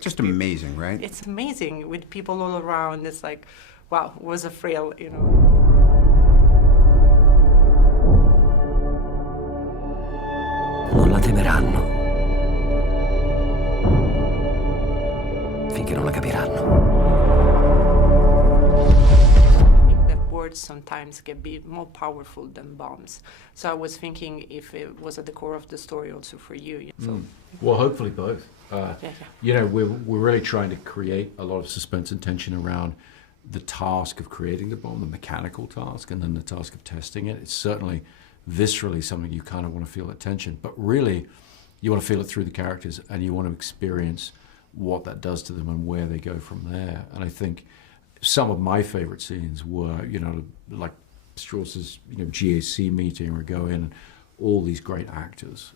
Just amazing, right? It's amazing with people all around. It's like, wow, it was a thrill, you know. Non la temeranno finché non la capiranno. Words sometimes can be more powerful than bombs. So I was thinking if it was at the core of the story also for you. So, well, hopefully both. yeah. You know, we're really trying to create a lot of suspense and tension around the task of creating the bomb, the mechanical task, and then the task of testing it. It's certainly viscerally something you kind of want to feel that tension, but really you want to feel it through the characters and you want to experience what that does to them and where they go from there. And I think some of my favorite scenes were, you know, like Strauss's, you know, GAC meeting where we go in and all these great actors,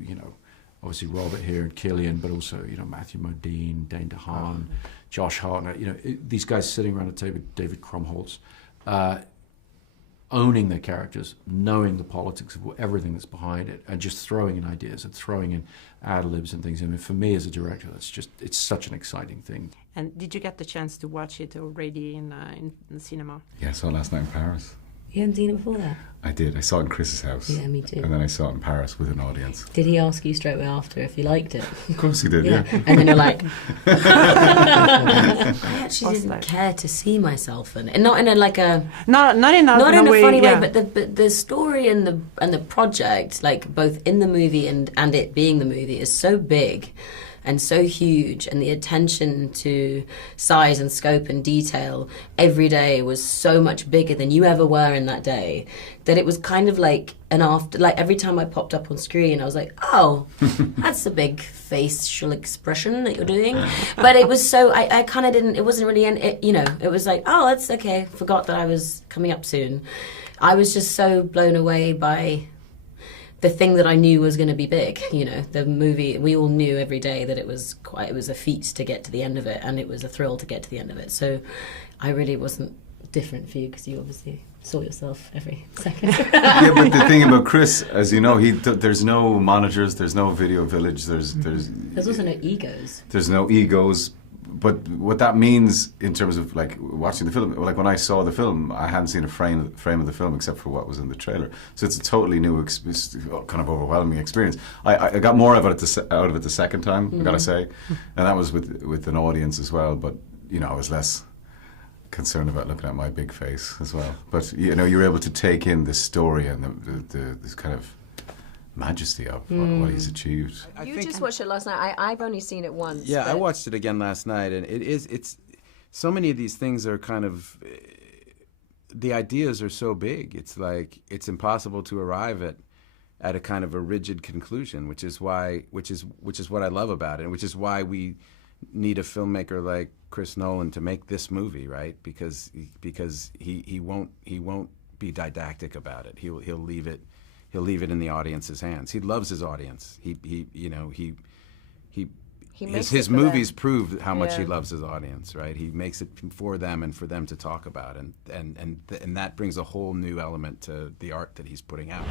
you know, obviously Robert here and Killian, but also, you know, Matthew Modine, Dane DeHaan, Josh Hartnett, you know, these guys sitting around the table, David Krumholtz, owning their characters, knowing the politics of everything that's behind it, and just throwing in ideas and throwing in ad-libs and things. I mean, for me as a director, it's such an exciting thing. And did you get the chance to watch it already in the cinema? Yeah, I saw it last night in Paris. You hadn't seen it before that? I did. I saw it in Chris's house. Yeah, me too. And then I saw it in Paris with an audience. Did he ask you straight away after if you liked it? Of course he did, yeah. And then you're like... I actually didn't care to see myself in it. And not in a like a... Not in a funny way, yeah. but the story and the project, like both in the movie and it being the movie, is so big and so huge, and the attention to size and scope and detail every day was so much bigger than you ever were in that day, that it was kind of like an after, like every time I popped up on screen I was like, oh, that's a big facial expression that you're doing. But it was so, I kind of didn't, it wasn't really, you know, it was like, oh, that's okay, forgot that I was coming up soon. I was just so blown away by the thing that I knew was going to be big, you know, the movie. We all knew every day that it was a feat to get to the end of it, and it was a thrill to get to the end of it. So I really wasn't different for you, because you obviously saw yourself every second. Yeah, but the thing about Chris, as you know, there's no monitors, there's no video village, there's also no egos. There's no egos. But what that means in terms of like watching the film, like when I saw the film, I hadn't seen a frame of the film except for what was in the trailer. So it's a totally new, kind of overwhelming experience. I got more of it out of it the second time, I gotta say, and that was with an audience as well. But you know, I was less concerned about looking at my big face as well. But you know, you're able to take in this story and this kind of majesty of what he's achieved. You just watched it last night. I've only seen it once. Yeah, I watched it again last night, and it's so many of these things are kind of, the ideas are so big. It's like it's impossible to arrive at a kind of a rigid conclusion, which is what I love about it, and which is why we need a filmmaker like Chris Nolan to make this movie, right? Because he won't be didactic about it. He'll leave it in the audience's hands. He loves his audience. His movies prove how much he loves his audience, right? He makes it for them and for them to talk about, and that brings a whole new element to the art that he's putting out.